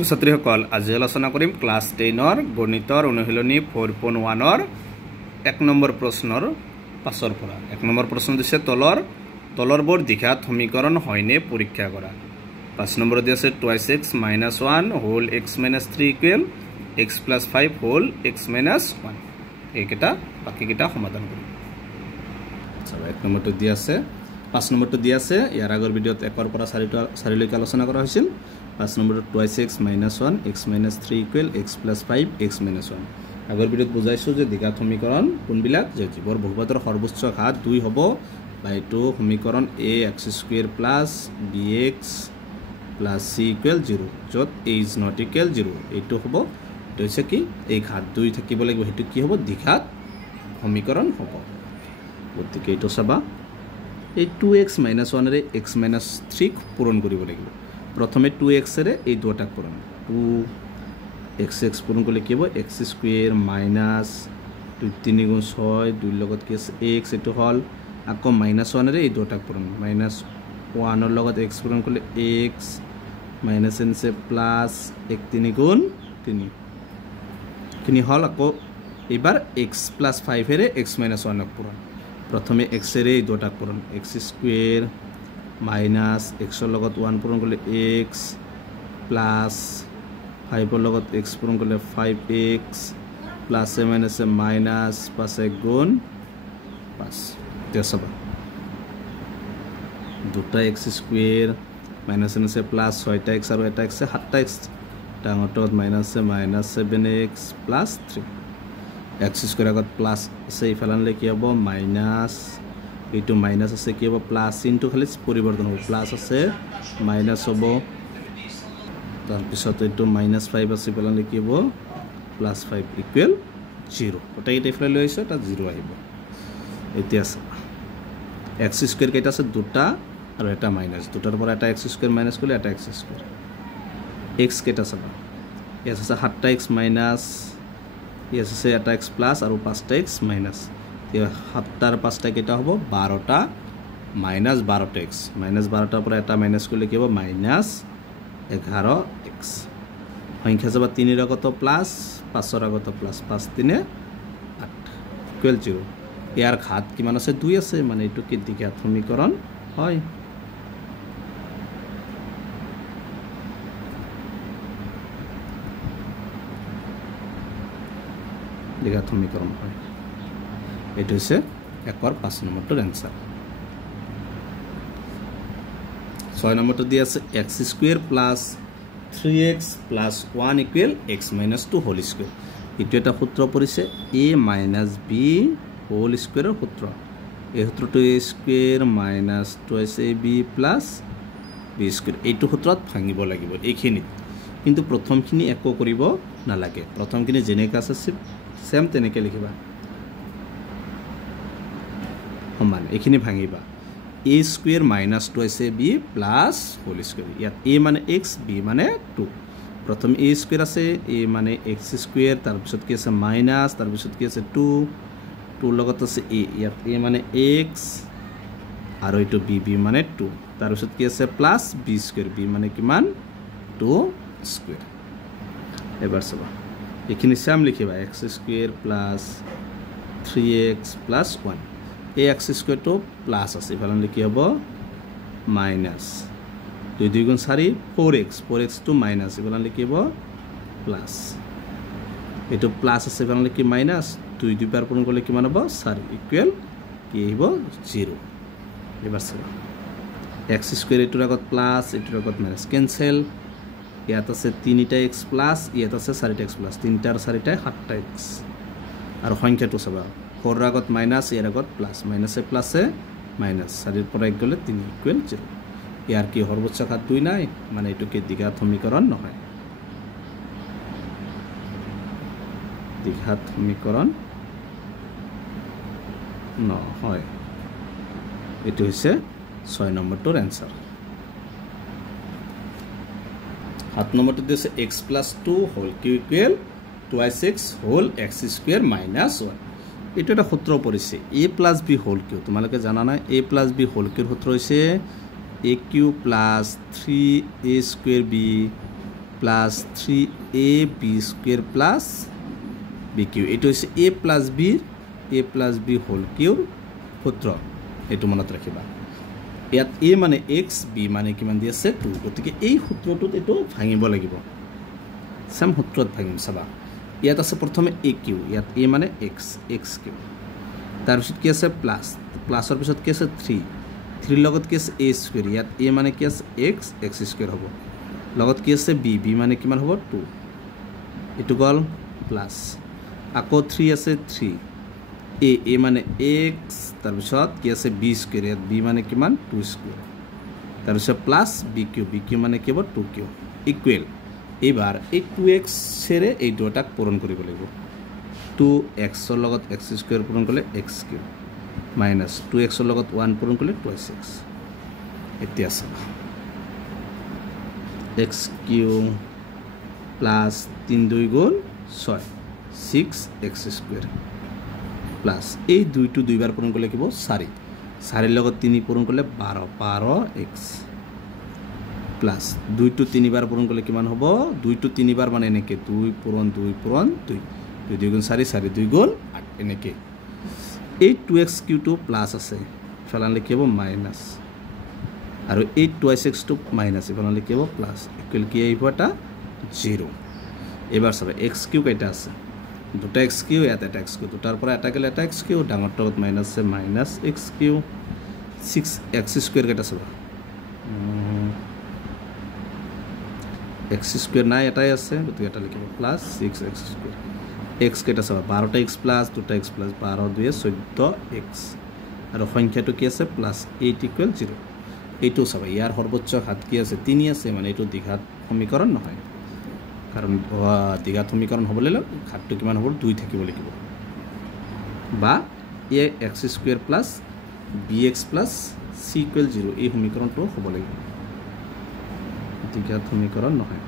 ছাত্ৰীসকল আজি আলোচনা কৰিম ক্লাছ 10ৰ গণিতৰ অনুশীলনী 4.1ৰ 1 নম্বৰ প্ৰশ্নৰ পাছৰ পৰা 1 নম্বৰ প্ৰশ্ন দিছে তলৰবোৰ দ্বিঘাত সমীকৰণ হয়নে পৰীক্ষা কৰা 5 নম্বৰ দি আছে 2x - 1 whole x - 3 equal x + 5 whole x - 1 এইকেইটা বাকিকেইটা সমাধান কৰিম চাবা 1 নম্বৰটো দি আছে 5 নম্বৰটো দি আছে ইয়াৰ আগৰ ভিডিঅ'ত 1 পৰা 4 লৈকে আলোচনা কৰা হৈছিল 5 number 2x - 1 x - 3 equal x + 5 x - 1 আগৰ ভিডিঅ'ত বুজাইছো যে দ্বিঘাত সমীকৰণ কোনবিলাক যে জীৱৰ বহুপদৰ সৰ্বোচ্চ ঘাত 2 হ'ব বা এইটো সমীকৰণ ax² + bx + c = 0 য'ত a is not equal 0 এইটো হ'ব এইটো হৈছে কি এই ঘাত 2 থাকিব লাগিব হেতু কি হ'ব দ্বিঘাত সমীকৰণ হ'ব গতিকে এইটো চাবা এই 2x - 1 ৰে x - 3 পূৰণ কৰিব লাগিব প্ৰথমে 2x ৰে এই দুটাক পূৰণ 2x পূৰণ কৰিলে কি হ'ব x² - 2 3 × 6 2 লগত কি আছে x এটো হল আকৌ -1 ৰে এই দুটাক পূৰণ -1 ৰ লগত x পূৰণ কৰিলে x - n আছে প্লাস 1 3 × 3 কিনি হল আকৌ এবাৰ x + 5 ৰে x - 1 পূৰণ প্ৰথমে x ৰে এই দুটাক পূৰণ x² মাইনাস x ৰ লগত 1 পূৰণ কৰিলে x প্লাস 5 ৰ লগত x পূৰণ কৰিলে 5x প্লাস 7 আছে মাইনাস 5 গুণ 5 এতিয়া চাবা দুটা x² মাইনাস আছে প্লাস 6টা x আৰু এটা x 7টা x ডাঙৰটোত মাইনাস আছে মাইনাস 7x প্লাস 3 x² আগত প্লাস আছে ইফালে আনলে কি হ'ব মাইনাস এইটো মাইনাস আছে কি হ'ব প্লাস ইনটু খালি পরিবর্তন হ'ব প্লাস আছে মাইনাস হ'ব তাৰ পিছত এইটো -5 আছে পেলালে কি হ'ব +5 ইকুৱেল 0 ওটাইটা ইফালে লৈ আছে তা 0 আহিব এতিয়া x² কেইটা আছে দুটা আৰু এটা মাইনাস দুটাৰ পৰা এটা x² মাইনাস কৰিলে এটা x² x কেইটা চাবা ইয়াত আছে 7টা x মাইনাস ইয়াত আছে এটা x প্লাস আৰু 5টা x মাইনাস 7টাৰ 5টা কেইটা হ'ব 12টা -12টা x -12টাৰ পৰা এটা মাইনাস কৰিলে কি হ'ব -11x সংখ্যা যাব 3 ৰ আগত প্লাস 5 ৰ আগত প্লাস 5 3 8 ইকুৱেল 0 ইয়াৰ ঘাত কিমান আছে 2 আছে মানে এইটো কি দ্বিঘাত সমীকৰণ হয় দ্বিঘাত সমীকৰণ হয় এটা হচ্ছে 1 5 নম্বরটার आंसर 6 নম্বরটা দিয়ে আছে x² + 3x + 1 = x - 2 whole square এটা একটা সূত্র পড়িছে a - b হোল স্কয়ারের সূত্র এই সূত্রটো a² - 2ab + b স্কয়ার এইটো সূত্ৰত ভাঙিব লাগিব এইখিনি কিন্তু প্ৰথমখিনি একো কৰিব নালাগে প্ৰথমখিনি যেনেকা আছে সেম তেনেকে লিখিবা সমান এখিনি ভাঙিবা a² - 2ab + হোল স্কয়ার ইয়াত a মানে x b মানে 2 প্ৰথম a² আছে a মানে x² তাৰ পিছত কি আছে মাইনাস তাৰ পিছত কি আছে 2 লগত আছে a ইয়াত a মানে x আৰু এটো b মানে 2 তাৰ পিছত কি আছে প্লাস b² b মানে কিমান 2 স্কয়াৰ এবাৰ চাবা এখিনি সাম লিখিবা x² + 3x + 1 ax² to plus আছে ইফালে কি হ'ব মাইনাস 2 2 × 4 4x to মাইনাস ইফালে কি হ'ব প্লাস এটো প্লাস আছে ইফালে কি মাইনাস 2 2 পাৰ পূৰণ কৰিলে কিমান হ'ব 4 ইকুৱেল কি আহিব 0 এবাৰ চাবা x² এটোৰ আগত প্লাস এটোৰ আগত মাইনাস ক্যান্সেল ইয়াত আছে 3টা x প্লাস ইয়াত আছে 4টা x প্লাস 3টা আৰু 4টা 7টা x আৰু সংখ্যাটো চাবা 4 ৰ আগত মাইনাস ইয়াৰ আগত প্লাস মাইনাসে প্লাসে মাইনাস 4 ৰ পৰা 1 গলে 3 ইকুৱেল 0 ইয়াৰ কি সৰ্বোচ্চ ঘাত 2 নাই মানে এটো কি দ্বিঘাত সমীকৰণ নহয় দ্বিঘাত সমীকৰণ নহয় এটো হৈছে 6 নম্বৰটোৰ आंसर 7 নম্বৰটো দিছে x + 2 whole cube equal 2x whole x² - 1 এটা একটা সূত্র পড়িছে a + b হোল কিউ তোমালোকে জানা না a + b হোল কিউৰ সূত্ৰ হৈছে aq + 3a² b plus 3ab square plus bq এইটো হৈছে a plus b whole cube সূত্র এইটো মনত ৰাখিবা ইয়াত a মানে x b মানে কিমান দি আছে 2 গতিকে এই সূত্ৰটোত এটো ভাঙিব লাগিব সাম সূত্ৰত ভাঙিম চাবা ইয়াত আছে প্ৰথমে aq ইয়াত a মানে x কিউব তাৰ পিছত কি আছে প্লাসৰ পিছত কি আছে 3 লগত কি আছে a স্কয়াৰ ইয়াত a মানে কি আছে x স্কয়াৰ হ'ব লগত কি আছে b মানে কিমান হ'ব 2 এটো গল প্লাস আকৌ 3 আছে 3 a মানে x তাৰ পিছত কি আছে b স্কয়াৰ ইয়াত b মানে কিমান 2 স্কয়াৰ তাৰ পিছত প্লাস bq মানে কি হ'ব 2q ইকুৱেল এবাৰ এই 2x সেৰে এই দুটাক পূৰণ কৰিব লাগিব 2x ৰ লগত x স্কয়াৰ পূৰণ কৰিলে x কিউব মাইনাস 2x ৰ লগত 1 পূৰণ কৰিলে 2x এতিয়া চাবা x কিউব প্লাস 3 2 গুণ 6 6x স্কয়াৰ প্লাস এই দুইটো দুইবাৰ পূৰণ কৰিলে কিব 4 4 ৰ লগত 3 পূৰণ কৰিলে 12x প্লাস 2 to 3 বাৰ পূৰণ কৰিলে কিমান হ'ব 2 to 3 বাৰ মানে এনেকে 2 পূৰণ 2 পূৰণ 2 2 গুণ 4 4 2 গুণ 8 এনেকে এই 2x কিউ টু প্লাস আছে ফলান লিখিব মাইনাস আৰু এই 2x টু মাইনাস ফলান লিখিব প্লাস ইকুয়াল কি আহিব এটা 0 এবাৰ চাবা x কিউ কেইটা আছে দুটা x কিউ এটা x কিউ দুটাৰ পৰা এটা গলে এটা x কিউ ডাঙৰটোত মাইনাস আছে minus x cube 6x square কেইটা চাবা x স্কয়ার নাই এটাই আছে গতিকে এটা লিখিব প্লাস 6x স্কয়ার x কেটা চাবা 12টা x প্লাস 2টা x প্লাস 12 2 14x আৰু সংখ্যাটো কি আছে প্লাস 8 ইকুয়াল 0 এইটো চাবা ইয়াৰ সৰ্বোচ্চ ঘাত কি আছে 3 আছে মানে এইটো দ্বিঘাত সমীকৰণ নহয় কাৰণ দ্বিঘাত সমীকৰণ হ'বলৈ ঘাতটো কিমান হ'ব 2 থাকিব লাগিব বা ax square plus bx plus c equal 0 এই সমীকৰণটো হ'ব লাগিব দ্বিঘাত সমীকৰণ নহয়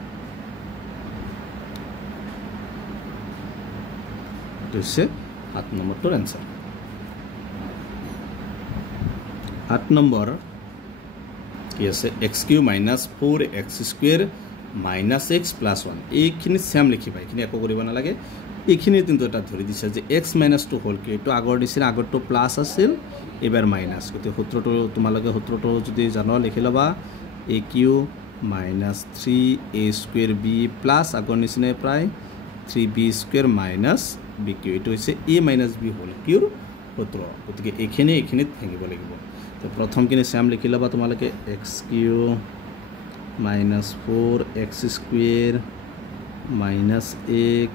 হৈছে 8 নম্বৰটোৰ आंसर 8 নম্বৰ কি আছে x³ - 4x² - x + 1 এইখিনি সেম লিখিবা এইখিনি একো কৰিব নালাগে এইখিনি কিন্তু এটা ধৰি দিছে যে x - 2 হোল কিউব তো আগৰ দিছিল আগৰটো প্লাস আছিল এবাৰ মাইনাস গতি সূত্ৰটো তোমালোকে সূত্ৰটো যদি জানো লিখি লবা aq minus 3a square b plus আগৰ নিচিনা প্ৰায় 3b square minus bq এটো হৈছে a minus b whole cube সূত্ৰ গতিকে এখিনিত ভাঙিব লাগিব তো প্ৰথম কিনে সাম লিখি লবা তোমালোকে x³ minus 4x square minus x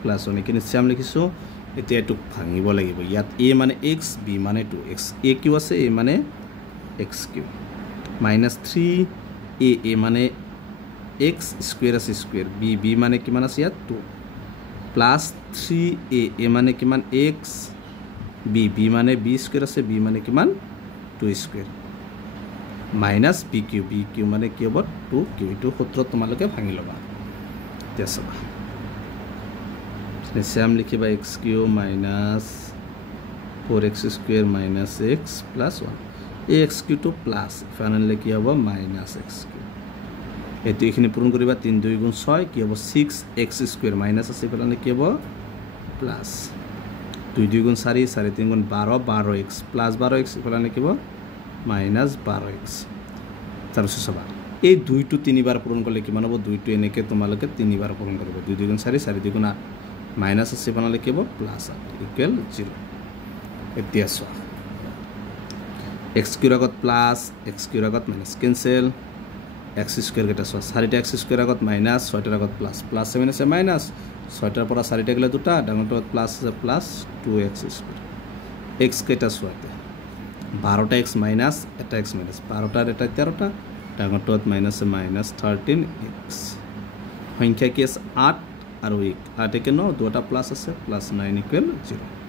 plus 1 এখিনি সাম লিখিছো এতিয়া এটো ভাঙিব লাগিব ইয়াত a মানে x b মানে 2x a কিউ আছে a মানে x³ minus 3 a মানে x স্কয়ার আছে স্কয়ার b মানে কিমান আছে ইয়াত 2 প্লাস 3a মানে কিমান x b মানে b স্কয়ার আছে b মানে কিমান 2 স্কয়ার মাইনাস bq মানে কি হ'ব 2q এটো সূত্ৰ তোমালোকে ভাঙি লবা তেছবা সেম লিখিবা x³ minus 4x square minus x plus 1 ax³ to plus finally কি হ'ব minus x³ এটো এখিনি পূৰণ কৰিবা 3 2 গুণ 6 কি হ'ব 6x square minus আছে ফাইনালি কি হ'ব plus 2 2 গুণ 4 4 3 গুণ 12 12x plus 12x ফাইনালি কি হ'ব minus 12x তাৰপিছত চাবা এই 2 টু 3 বাৰ পূৰণ কৰিলে কিমান হ'ব 2 টু এনেকে তোমালোকে 3 বাৰ পূৰণ কৰিব 2 2 গুণ 4 4 2 গুণ 8 মাইনাস আছে ফাইনালি কি হ'ব প্লাস 8 ইকুয়াল 0 এতিয়া চোৱা x³ আগত প্লাস x³ আগত মাইনাস ক্যান্সেল x² কেটা সো 4টা x² আগত মাইনাস 6টাৰ আগত প্লাস প্লাস 7 আছে মাইনাস 6টাৰ পৰা 4টা গলে দুটা ডাঙৰটোত প্লাস আছে প্লাস 2x² x কেটা সোতে 12টা x মাইনাস এটা x মাইনাস 12টাৰ এটা 13টা ডাঙৰটোত মাইনাস আছে মাইনাস 13x সংখ্যা কি আছে 8 আৰু 1 8 কে 9 দুটা প্লাস আছে প্লাস 9 ইকুয়াল 0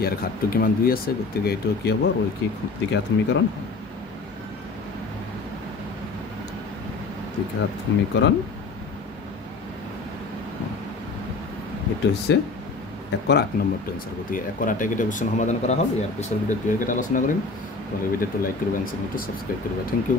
ইয়াৰ ঘাতটো কিমান 2 আছে গতিকে এটো কি হ'ব ৰৈখিক দ্বিঘাত সমীকৰণ দ্বিঘাত সমীকৰণ এটো হৈছে 1 নম্বৰটো आंसर গতিকে 1 কেটা কোশ্চেন সমাধান কৰা হ'ল ইয়াৰ পিছৰ ভিডিঅ'ত দুই কেটা আলোচনা কৰিম তো এই ভিডিঅ'টো লাইক কৰিবা আৰু চেনেলটো সাবস্ক্ৰাইব কৰিবা থ্যাংক ইউ